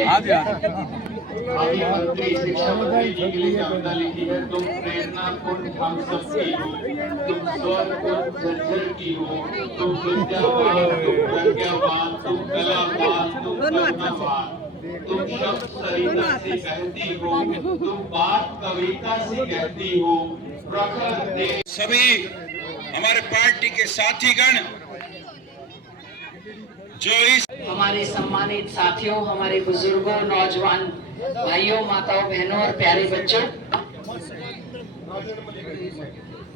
अभी मंत्री शिक्षा मंत्री जी के लिए कविता लिखी है। तुम प्रेरणा कुंज हम सबकी, तुम स्वर कुंज झज्जर की हो, तुम विद्यावान, तुम प्रज्ञावान, तुम कलावान, तुम करुणावान, तुम शब्द सरिता से कहती हो, तुम बात कविता से कहती हो। प्रखर देश सभी हमारे पार्टी के साथीगण जो इस हमारे सम्मानित साथियों, हमारे बुजुर्गों, नौजवान भाइयों, माताओं, बहनों और प्यारे बच्चों,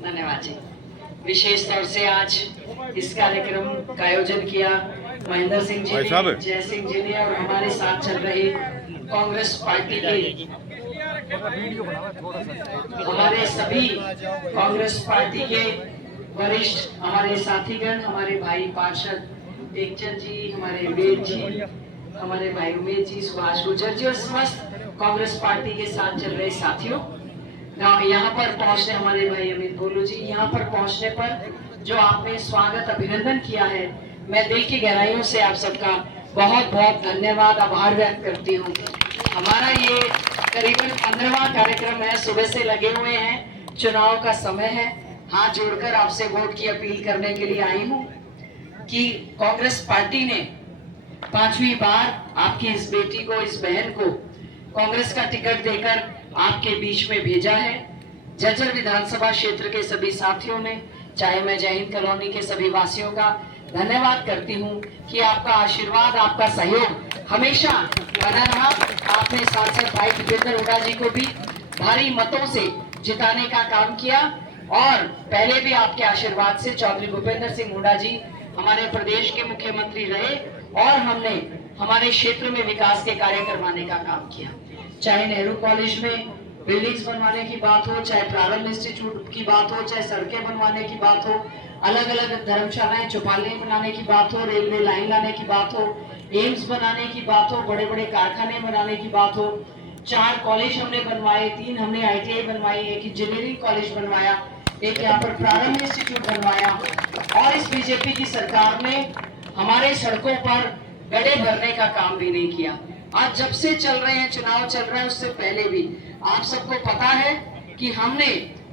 धन्यवाद जी। विशेष तौर से आज इस कार्यक्रम का आयोजन किया महेंद्र सिंह जी ने, जय सिंह जी ने और हमारे साथ चल रहे कांग्रेस पार्टी के हमारे सभी कांग्रेस पार्टी के वरिष्ठ हमारे साथीगण, हमारे भाई पार्षद टेकचंद जी, हमारे वेद जी, हमारे भाई उमेद जी, सुभाष गुर्जर जी और समस्त कांग्रेस पार्टी के साथ चल रहे साथियों, यहाँ पर पहुंचने हमारे भाई अमित बोलू जी, यहाँ पर पहुंचने पर जो आपने स्वागत अभिनंदन किया है, मैं दिल की गहराइयों से आप सबका बहुत बहुत धन्यवाद, आभार व्यक्त करती हूँ। हमारा ये करीबन 15वां कार्यक्रम है, सुबह से लगे हुए हैं, चुनाव का समय है, हाथ जोड़कर आपसे वोट की अपील करने के लिए आई हूँ कि कांग्रेस पार्टी ने 5वीं बार आपकी इस बेटी को, इस बहन को कांग्रेस का टिकट देकर आपके बीच में भेजा है। झज्जर विधानसभा क्षेत्र के सभी साथियों ने, चाहे मैं जय हिंद कॉलोनी के सभी वासियों का धन्यवाद करती हूं कि आपका आशीर्वाद, आपका सहयोग हमेशा बना रहा। आपने सांसद भाई भूपेंद्र हुड्डा जी को भी भारी मतों से जिताने का काम किया और पहले भी आपके आशीर्वाद से चौधरी भूपेंद्र सिंह हुड्डा जी हमारे प्रदेश के मुख्यमंत्री रहे और हमने हमारे क्षेत्र में विकास के कार्य करवाने का काम किया। चाहे नेहरू कॉलेज में बिल्डिंग्स बनवाने की बात हो, चाहे प्रारंभ इंस्टीट्यूट की बात हो, चाहे सड़कें बनवाने की बात हो, अलग अलग धर्मशालाएं, चौपालें बनाने की बात हो, रेलवे लाइन लाने की बात हो, एम्स बनाने की बात हो, बड़े बड़े कारखाने बनाने की बात हो। 4 कॉलेज हमने बनवाए, 3 हमने ITI बनवाई, एक इंजीनियरिंग कॉलेज बनवाया, एक यहाँ पर प्रारंभ इंस्टीट्यूट बनवाया और इस बीजेपी की सरकार ने हमारे सड़कों पर गड्ढे भरने का काम भी नहीं किया। आज जब से चल रहे हैं, चुनाव चल रहा है, उससे पहले भी आप सबको पता है कि हमने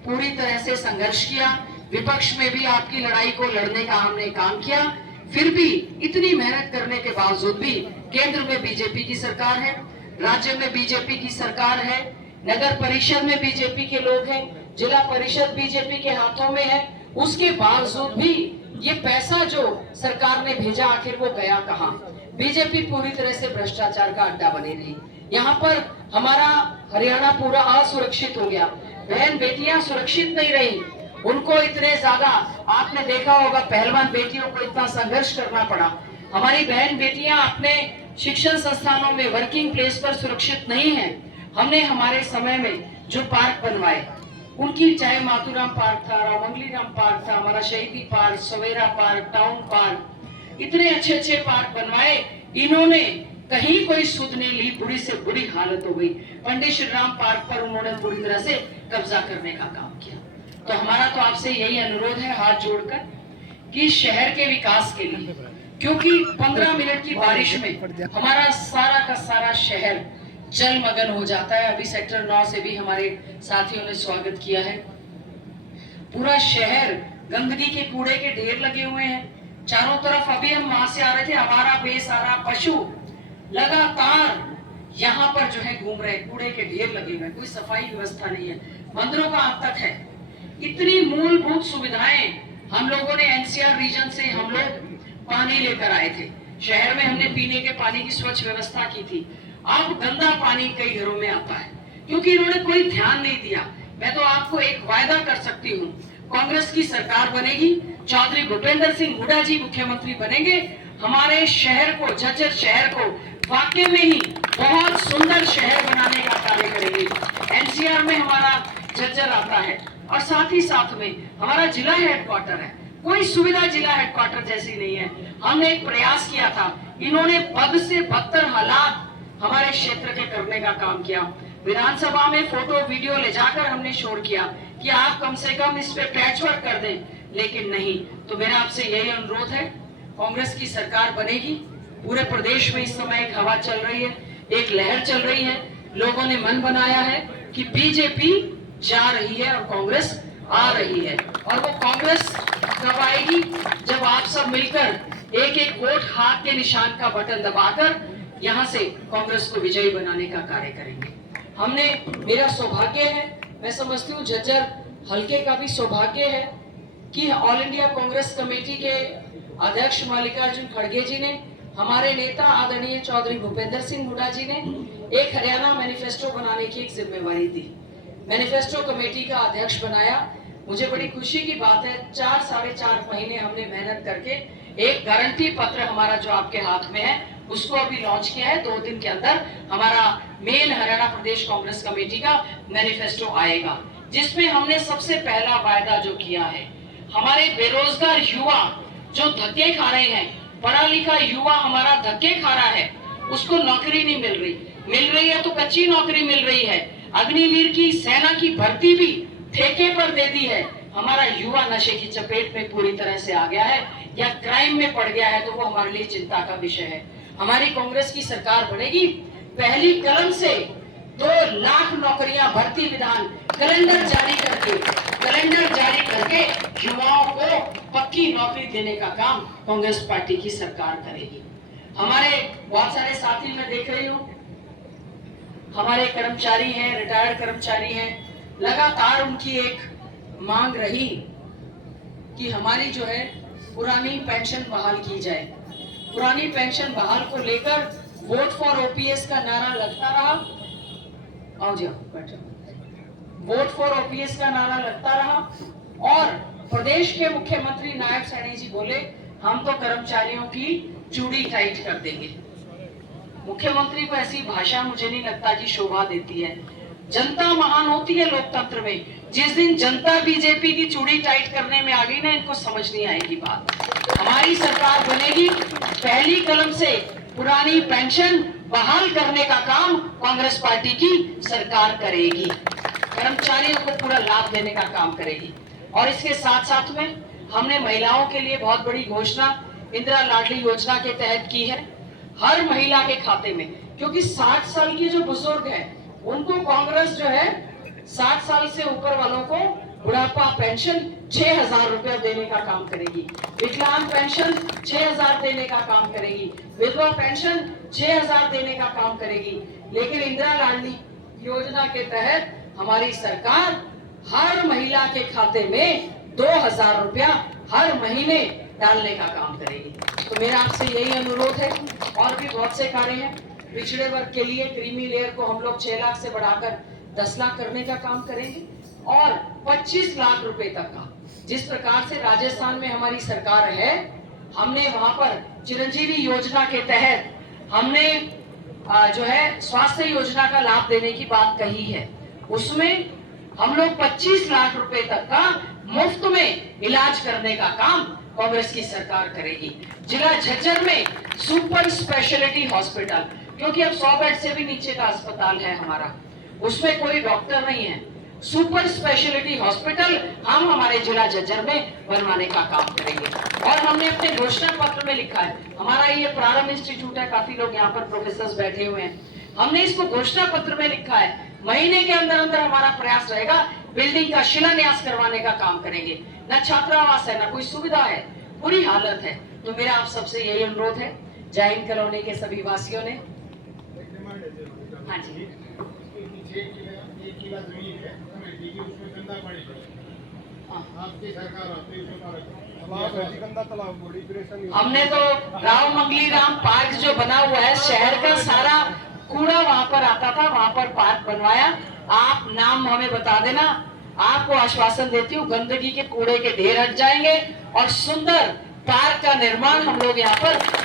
पूरी तरह से संघर्ष किया, विपक्ष में भी आपकी लड़ाई को लड़ने का हमने काम किया। फिर भी इतनी मेहनत करने के बावजूद भी केंद्र में बीजेपी की सरकार है, राज्य में बीजेपी की सरकार है, नगर परिषद में बीजेपी के लोग हैं, जिला परिषद बीजेपी के हाथों में है, उसके बावजूद भी ये पैसा जो सरकार ने भेजा आखिर वो गया कहाँ? बीजेपी पूरी तरह से भ्रष्टाचार का अड्डा बनी रही। यहाँ पर हमारा हरियाणा पूरा असुरक्षित हो गया, बहन बेटियां सुरक्षित नहीं रही, उनको इतने ज्यादा आपने देखा होगा पहलवान बेटियों को इतना संघर्ष करना पड़ा। हमारी बहन बेटियां अपने शिक्षण संस्थानों में, वर्किंग प्लेस पर सुरक्षित नहीं है। हमने हमारे समय में जो पार्क बनवाए उनकी, चाहे माथुराम पार्क था, रामंगली राम पार्क था, हमारा शहीदी पार्क, सवेरा पार्क, टाउन पार्क, इतने अच्छे अच्छे पार्क बनवाए, इन्होंने कहीं कोई सुध नहीं ली, बुरी से बुरी हालत हो गई। पंडित श्री राम पार्क पर उन्होंने पूरी तरह से कब्जा करने का काम किया। तो हमारा तो आपसे यही अनुरोध है हाथ जोड़कर कि शहर के विकास के लिए, क्योंकि 15 मिनट की बारिश में हमारा सारा का सारा शहर जलमग्न हो जाता है। अभी सेक्टर 9 से भी हमारे साथियों ने स्वागत किया है। पूरा शहर गंदगी के कूड़े के ढेर लगे हुए हैं चारों तरफ। अभी हम वहां से आ रहे थे, हमारा बेसहारा पशु लगातार यहाँ पर जो है घूम रहे, कूड़े के ढेर लगे हुए, कोई सफाई व्यवस्था नहीं है, मंदिरों का आतंक है। इतनी मूलभूत सुविधाएं हम लोगों ने NCR रीजन से हम लोग पानी लेकर आए थे, शहर में हमने पीने के पानी की स्वच्छ व्यवस्था की थी। अब गंदा पानी कई घरों में आता है क्योंकि इन्होंने कोई ध्यान नहीं दिया। मैं तो आपको एक वायदा कर सकती हूँ, कांग्रेस की सरकार बनेगी, चौधरी भूपेंद्र सिंह हुड्डा जी मुख्यमंत्री बनेंगे, हमारे शहर को, झज्जर शहर को वाकई में ही बहुत सुंदर शहर बनाने का कार्य करेंगे। NCR में हमारा झज्जर आता है और साथ ही साथ में हमारा जिला हेडक्वार्टर है, कोई सुविधा जिला हेडक्वार्टर जैसी नहीं है। हमने एक प्रयास किया था, इन्होंने बद से बदतर हालात हमारे क्षेत्र के करने का काम किया। विधानसभा में फोटो वीडियो ले जाकर हमने शोर किया कि आप कम से कम इस पे पैचवर्क कर दें, लेकिन नहीं। तो मेरा आपसे यही अनुरोध है, कांग्रेस की सरकार बनेगी, पूरे प्रदेश में इस समय एक हवा चल रही है एक लहर चल रही है, लोगों ने मन बनाया है कि बीजेपी जा रही है और कांग्रेस आ रही है। और वो कांग्रेस कब आएगी? जब आप सब मिलकर एक एक वोट हाथ के निशान का बटन दबाकर यहाँ से कांग्रेस को विजयी बनाने का कार्य करेंगे। मेरा सौभाग्य है, मैं समझती हूँ झज्जर हल्के का भी सौभाग्य है कि ऑल इंडिया कांग्रेस कमेटी के अध्यक्ष मल्लिकार्जुन खड़गे जी ने, हमारे नेता आदरणीय चौधरी भूपेंद्र सिंह हुड्डा जी ने एक हरियाणा मैनिफेस्टो बनाने की एक जिम्मेवारी दी। मैनिफेस्टो कमेटी का अध्यक्ष बनाया। मुझे बड़ी खुशी की बात है, 4-4.5 महीने हमने मेहनत करके एक गारंटी पत्र हमारा जो आपके हाथ में है उसको अभी लॉन्च किया है। 2 दिन के अंदर हमारा मेन हरियाणा प्रदेश कांग्रेस कमेटी का मैनिफेस्टो आएगा, जिसमें हमने सबसे पहला वायदा जो किया है, हमारे बेरोजगार युवा जो धक्के खा रहे हैं, पढ़ा लिखा युवा हमारा धक्के खा रहा है, उसको नौकरी नहीं मिल रही है तो कच्ची नौकरी मिल रही है। अग्निवीर की सेना की भर्ती भी ठेके पर दे दी है। हमारा युवा नशे की चपेट में पूरी तरह से आ गया है या क्राइम में पड़ गया है, तो वो हमारे लिए चिंता का विषय है। हमारी कांग्रेस की सरकार बनेगी, पहली कलम से 2 लाख नौकरियां भर्ती विधान कैलेंडर जारी करके युवाओं को पक्की नौकरी देने का काम कांग्रेस पार्टी की सरकार करेगी। हमारे बहुत सारे साथी मैं देख रही हूँ, हमारे कर्मचारी हैं, रिटायर्ड कर्मचारी हैं, लगातार उनकी एक मांग रही कि हमारी जो है पुरानी पेंशन बहाल की जाए। पुरानी पेंशन बहाल को लेकर वोट फॉर ओपीएस का नारा लगता रहा। आओ जी, बैठो। वोट फॉर ओपीएस का नारा लगता रहा और प्रदेश के मुख्यमंत्री नायब सैनी जी बोले हम तो कर्मचारियों की चूड़ी टाइट कर देंगे। मुख्यमंत्री को ऐसी भाषा मुझे नहीं लगता कि शोभा देती है। जनता महान होती है लोकतंत्र में। जिस दिन जनता बीजेपी की चूड़ी टाइट करने में आ गई ना, इनको समझ नहीं आएगी बात। हमारी सरकार बनेगी, पहली कलम से पुरानी पेंशन बहाल करने का काम कांग्रेस पार्टी की सरकार करेगी, कर्मचारियों को पूरा लाभ देने का काम करेगी। और इसके साथ साथ में हमने महिलाओं के लिए बहुत बड़ी घोषणा इंदिरा लाडली योजना के तहत की है। हर महिला के खाते में, क्योंकि 60 साल की जो बुजुर्ग है उनको कांग्रेस जो है 60 साल से ऊपर वालों को बुढ़ापा पेंशन 6,000 रुपया देने का काम करेगी, विकलांग पेंशन 6,000 देने का काम करेगी, विधवा पेंशन 6,000 देने का काम करेगी। लेकिन इंदिरा लाडली योजना के तहत हमारी सरकार हर महिला के खाते में 2,000 रुपया हर महीने डालने का काम करेगी। तो मेरा आपसे यही अनुरोध है। और भी बहुत से कार्य हैं। पिछड़े वर्ग के लिए क्रीमी लेयर को हम लोग 6 लाख से बढ़ाकर 10 लाख करने का काम करेंगे और 25 लाख रुपए तक का, जिस प्रकार से राजस्थान में हमारी सरकार है, हमने वहां पर चिरंजीवी योजना के तहत हमने जो है स्वास्थ्य योजना का लाभ देने की बात कही है। उसमें हम लोग 25 लाख रुपए तक का मुफ्त में इलाज करने का काम कांग्रेस की सरकार करेगी। जिला झज्जर में सुपर स्पेशलिटी हॉस्पिटल, क्योंकि अब 100 बेड से भी नीचे का अस्पताल है हमारा, उसमें कोई डॉक्टर नहीं है, सुपर स्पेशलिटी हॉस्पिटल हम हमारे जिला झज्जर में बनवाने का काम करेंगे। और हमने अपने घोषणा पत्र में लिखा है, हमारा ये प्रारंभ इंस्टीट्यूट है, काफी लोग यहाँ पर प्रोफेसर बैठे हुए हैं, हमने इसको घोषणा पत्र में लिखा है महीने के अंदर अंदर हमारा प्रयास रहेगा, बिल्डिंग का शिलान्यास करवाने का काम करेंगे। न छात्रावास है, न कोई सुविधा है, बुरी हालत है। तो मेरा आप सबसे यही अनुरोध है, जैन कॉलोनी के सभी वासियों ने, हाँ जी, हमने तो राव मंगली राम पार्क जो बना हुआ है, शहर का सारा कूड़ा वहां पर आता था, वहां पर पार्क बनवाया। आप नाम हमें बता देना, आपको आश्वासन देती हूँ गंदगी के कूड़े के ढेर हट जाएंगे और सुंदर पार्क का निर्माण हम लोग यहाँ पर